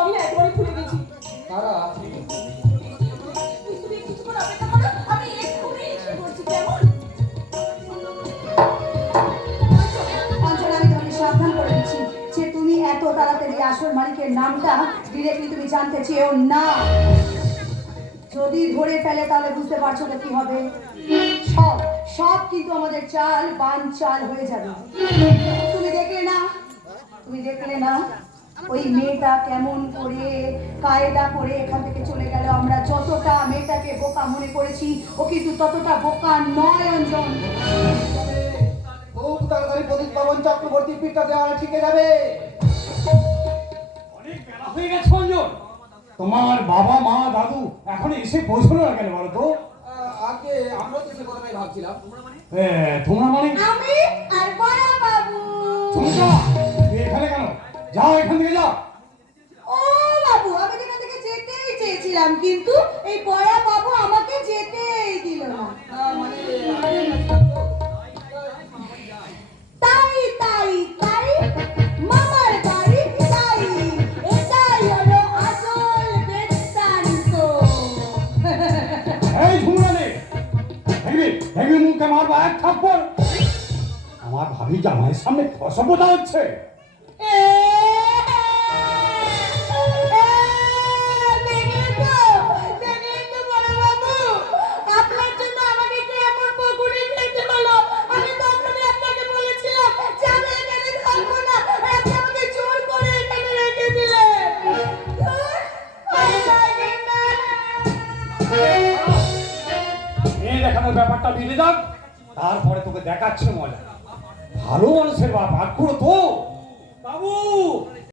আমি একবারে ভুলে গেছি। তারা আমি এক্ষুনি এসে করছি কেমন? অঞ্চল, আমি তোমাকে সাবধান করে দিচ্ছি যে তুমি এত তাড়াতাড়ি আসল মালিকের নামটা ডিরেক্টলি তুমি জানতে চেয়েও না। যদি ধরে ফেলে তাহলে বুঝতে পারছো তো কি হবে। সব সব কিন্তু আমাদের চাল বানচাল হয়ে যাবে। তুমি দেখলে না ওই মেয়েটা কেমন করে কায়দা করে এখান থেকে চলে গেল। আমরা যতটা মেয়েটাকে বোকা মনে করেছি ও কিন্তু ততটা বোকা নয়। অঞ্জন, খুব তাড়াতাড়ি প্রদীপ পবন চক্রবর্তী পিঠটা দেওয়া ঠিক যাবে। অনেক বেলা হয়ে গেছে অঞ্জন। তোমার বাবা মা দাদু এখন এসে পৌঁছলো না কেন বলো তো? আগে আমরা তো সে কথাটাই ভাবছিলাম। তোমরা মানে আমি আর বড় বাবু। তোমরা এখানে কেন? যাও এখান থেকে যাও। ও বাবু, আমি এখান থেকে যেতেই চেয়েছিলাম কিন্তু এই বড় বাবু আমাকে যেতেই দিল না। তাই তাই তাই মামার বাড়ি তাই, এটাই হলো আসল বৃত্তান্ত। এই ঝুমরানি, দেখবি মুখে মারবো এক থাপ্পড়। আমার ভাবি জামাইয়ের সামনে অসভ্যতা হচ্ছে। এই দেখানোর ব্যাপারটা মিলে যাক, তারপরে তোকে দেখাচ্ছে মজা। ভালো মানুষের বাপ আর পুরো তো